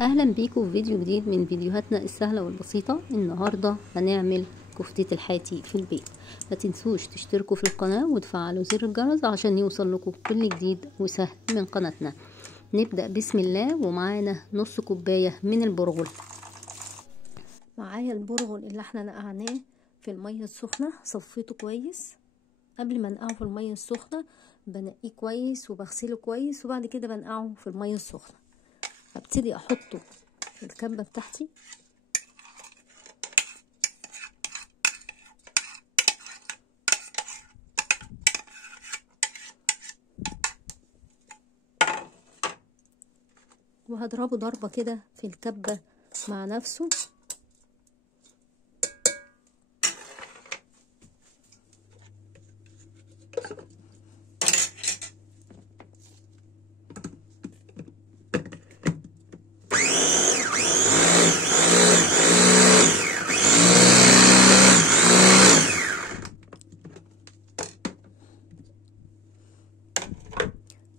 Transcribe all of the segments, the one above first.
اهلا بيكم في فيديو جديد من فيديوهاتنا السهله والبسيطه. النهارده هنعمل كفتة الحاتي في البيت. ما تنسوش تشتركوا في القناه وتفعلوا زر الجرس عشان يوصل لكم كل جديد وسهل من قناتنا. نبدا بسم الله. ومعانا نص كوبايه من البرغل. معايا البرغل اللي احنا نقعناه في الميه السخنه، صفيته كويس. قبل ما نقعه في الميه السخنه بنقيه كويس وبغسله كويس، وبعد كده بنقعه في الميه السخنه. هبتدي احطه في الكبه بتاعتي. وهضربه ضربه كده في الكبه مع نفسه.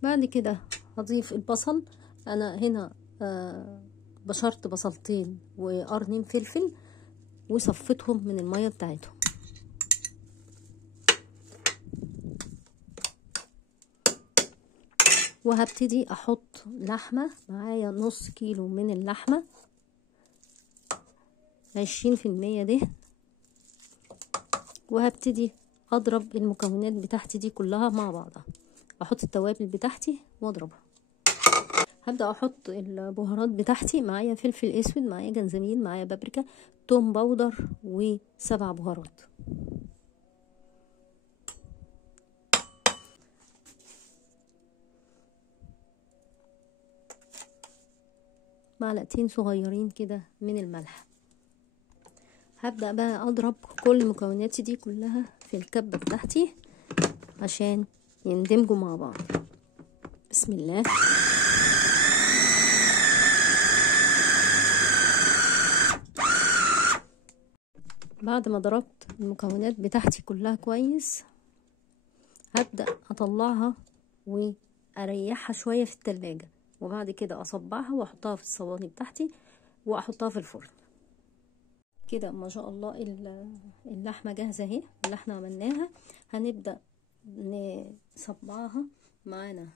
بعد كده هضيف البصل. انا هنا بشرت بصلتين وقرنين فلفل وصفتهم من المية بتاعتهم. وهبتدي احط لحمة. معايا نص كيلو من اللحمة، 20% دهن. وهبتدي اضرب المكونات بتاعتي دي كلها مع بعضها. احط التوابل بتاعتي واضربها. هبدأ احط البهارات بتاعتي. معايا فلفل اسود، معايا جنزبيل، معايا بابريكا، توم باودر، و7 بهارات. معلقتين صغيرين كده من الملح. هبدأ بقى اضرب كل مكوناتي دي كلها في الكبة بتاعتي عشان يندمجوا مع بعض. بسم الله. بعد ما ضربت المكونات بتاعتي كلها كويس هبدأ اطلعها واريحها شوية في التلاجة، وبعد كده اصبعها واحطها في الصواني بتاعتي واحطها في الفرن. كده ما شاء الله اللحمة جاهزة اهي اللي احنا عملناها. هنبدأ نصبعها. معانا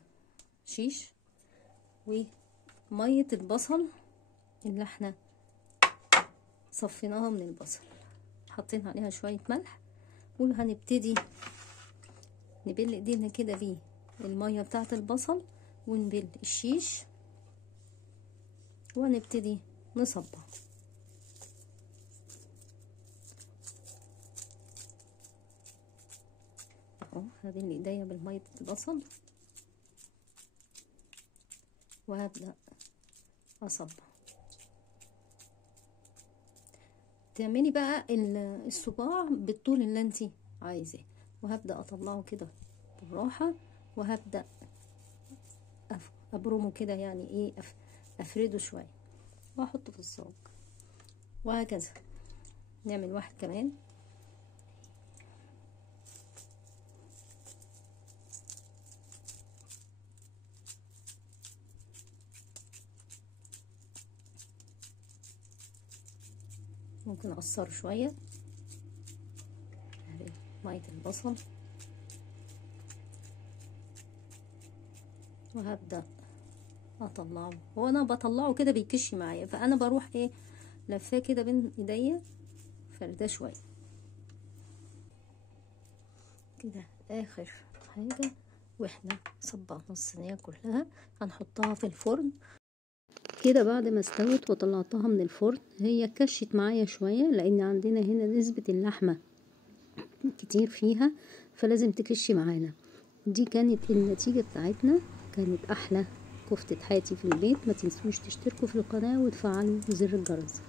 شيش ومية البصل اللي احنا صفيناها من البصل، حطينا عليها شوية ملح. وهنبتدي نبل ايدينا كده بيه المية بتاعة البصل ونبل الشيش وهنبتدي نصبع. اهو هبل ايديا بالمية البصل وهبدأ اصبع. تعملي بقى الصباع بالطول اللي انتي عايزاه، وهبدأ اطلعه كده بالراحة، وهبدأ ابرمه كده، يعني ايه، افرده شوية واحطه في الصاج، وهكذا. نعمل واحد كمان. ممكن اقصره شوية مية البصل، وهبدأ اطلعه. وانا بطلعه كده بيكش معايا، فانا بروح ايه لفاه كده بين ايديا فرداه شويه كده. اخر حاجه واحنا صبعنا الصينيه كلها هنحطها في الفرن. كده بعد ما استوت وطلعتها من الفرن هي كشت معايا شويه، لان عندنا هنا نسبه اللحمه كتير فيها فلازم تكشي معانا. دي كانت النتيجه بتاعتنا، كانت احلى كفتة حاتي في البيت. ما تنسوش تشتركوا في القناة وتفعلوا زر الجرس.